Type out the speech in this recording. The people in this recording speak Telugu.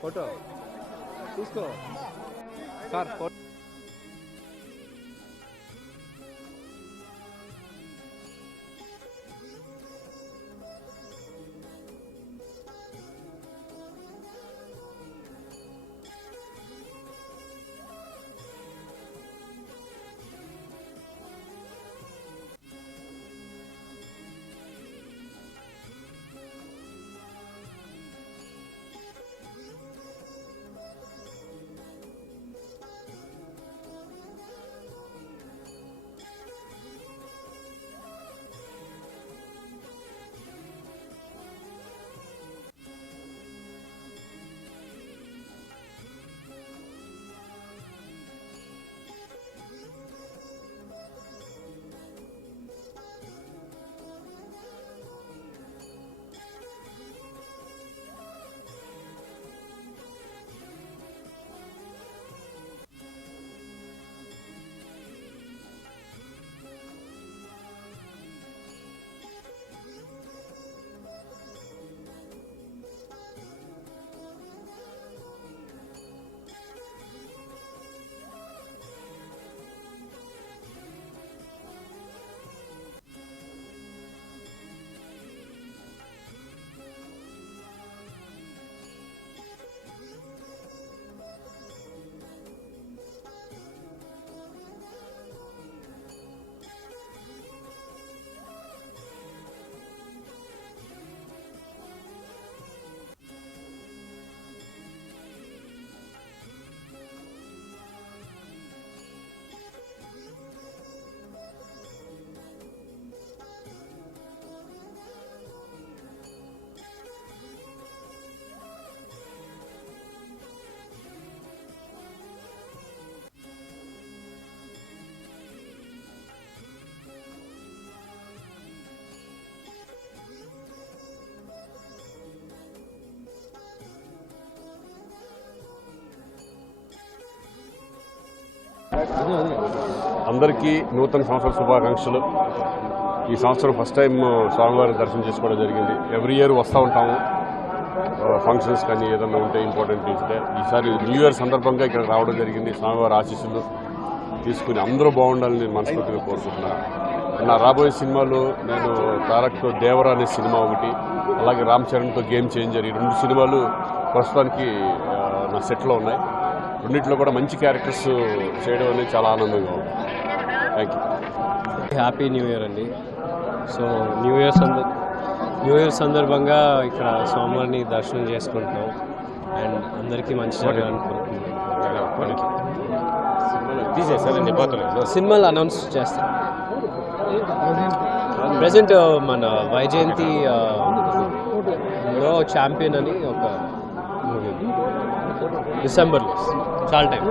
ఫోటో తీసుకో సార్. అందరికీ నూతన సంవత్సర శుభాకాంక్షలు. ఈ సంవత్సరం ఫస్ట్ టైం స్వామివారి దర్శనం చేసుకోవడం జరిగింది. ఎవ్రీ ఇయర్ వస్తూ ఉంటాము ఫంక్షన్స్ కానీ ఏదన్నా ఉంటే ఇంపార్టెంట్ ఉంటే. ఈసారి న్యూ ఇయర్ సందర్భంగా ఇక్కడ రావడం జరిగింది. స్వామివారి ఆశీస్సులు తీసుకుని అందరూ బాగుండాలని నేను మనస్ఫూర్తిగా కోరుకుంటున్నాను. నా రాబోయే సినిమాలు నేను తారక్తో దేవర అనే సినిమా ఒకటి, అలాగే రామ్ చరణ్తో గేమ్ చేంజర్, ఈ 2 సినిమాలు ప్రస్తుతానికి నా సెట్లో ఉన్నాయి. రెండింటిలో కూడా మంచి క్యారెక్టర్స్ చేయడం అనేది చాలా ఆనందంగా ఉంది. Thank you. Happy new year అండి. సో న్యూ ఇయర్ సందర్భంగా ఇక్కడ స్వామివారిని దర్శనం చేసుకుంటున్నాం అండ్ అందరికీ మంచి అనుకుంటున్నాం. సినిమాలు అనౌన్స్ చేస్తాం. ప్రజెంట్ మన వైజయంతిలో ఛాంపియన్ అని ఒక మూవీ డిసెంబర్లో చాలా టైం